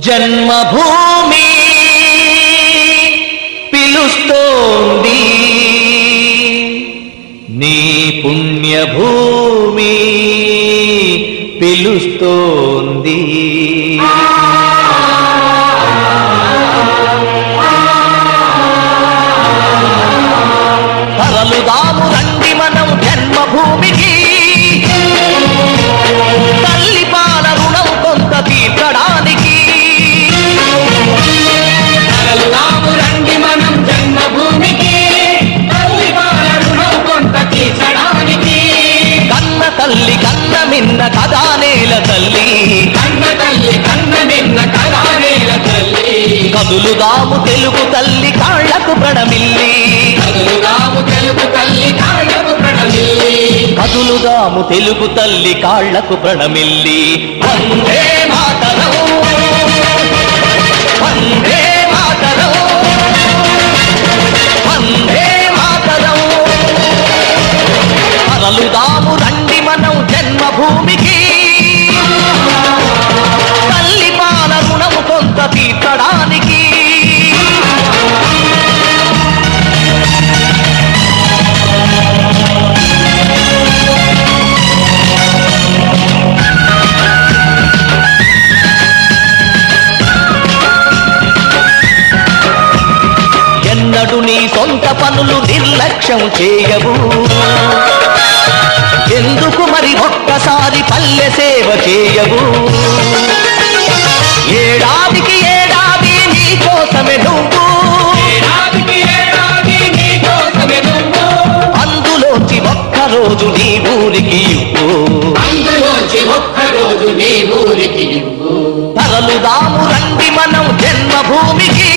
జన్మభూమి పిలుస్తోంది నీ పుణ్యభూమి పిలుస్తోంది తరలుదాము రండి మనం జన్మభూమికి తల్లి పాల రుణం కొంత తీర్చడానికి తరలుదాము రండి మనం జన్మభూమికి తల్లి పాల రుణం కొంత తీర్చడానికి కన్న తల్లి కన్న మిన్న కదా నేల తల్లి కన్న తల్లి కన్న మిన్న కదా నేల తల్లి కదులుదాము తెలుగు తల్లి కాళ్లకు ప్రణమిల్లి కదులుదాము తెలుగు తల్లి కాళ్లకు ప్రణమిల్లి కదులుదాము తెలుగు తల్లి కాళ్లకు ప్రణమిల్లి వందే మాతరం వందే మాతరం వందే మాతరం తరలుదాము రండి మనం జన్మభూమికి తల్లి పాల రుణము కొంత తీర్చడానికి ఎన్నడు నీ సొంత పనులు నిర్లక్ష్యం చేయవు ఎందుకు మరి ఒక్కసారి పల్లె సేవ చేయవు ఏడాదికి ఏడాది నీ కోసమే నువ్వు అందులోంచి ఒక్కరోజు నీ ఊరికి ఇవ్వు తరలుదాము రండి మనం జన్మభూమికి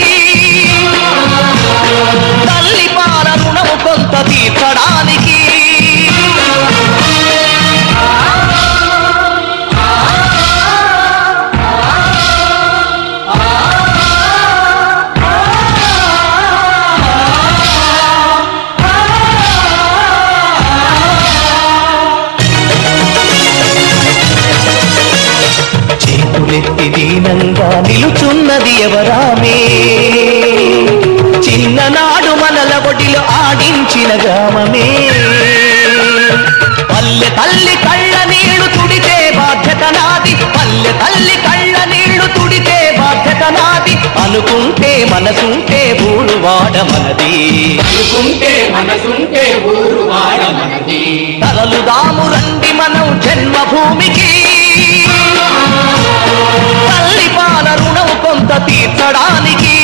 తల్లి పాల రుణము కొంత తీర్చడానికి చేతులెత్తి దీనంగా నిలుచున్నది ఎవరామే చిన్ననాడు మనల ఒడిలో ఆడించిన గ్రామమే పల్లె తల్లి కళ్ళ నీళ్లు తుడితే బాధ్యత నాది పల్లె తల్లి కళ్ళ నీళ్లు తుడితే బాధ్యత నాది అనుకుంటే మనసుంటే ఊరు వాడ మనది అనుకుంటే మనసుంటే ఊరు వాడ మనది తరలుదాము రండి మనం జన్మభూమికి తల్లి పాల రుణం కొంత తీర్చడానికి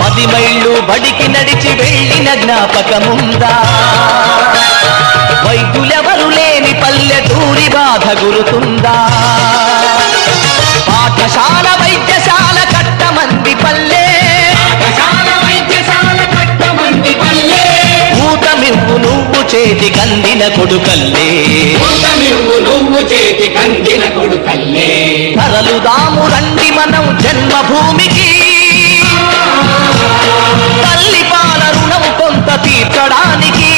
పది మైళ్ళు బడికి నడిచి వెళ్ళిన జ్ఞాపకముందా వైద్యులెవరు లేని పల్లెటూరి బాధ గురుతుందా పాఠశాల వైద్యశాల కట్టమంది పల్లె ఊతమివ్వు నువ్వు చేతి కందిన కొడుకల్లే తరలుదాము రండి మనం జన్మభూమికి తల్లి పాల రుణం కొంత తీర్చడానికి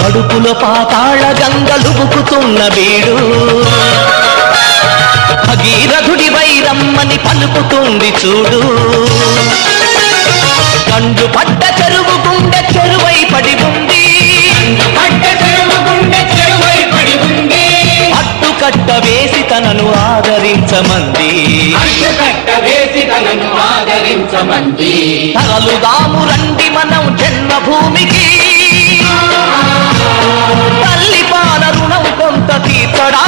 కడుపులో పాతాళ గంగలుబుకుతున్న వీడు భగీరథుడి వైరమ్మని పలుకుతుంది చూడు కండు పడ్డ చెరువు గుండె చెరువై పడి ఉంది అడ్డుకట్ట వేసి తనను ఆదరించమంది తరలుదాము రండి మనం జన్మభూమికి తల్లి పాల రుణం కొంత తీర్చడా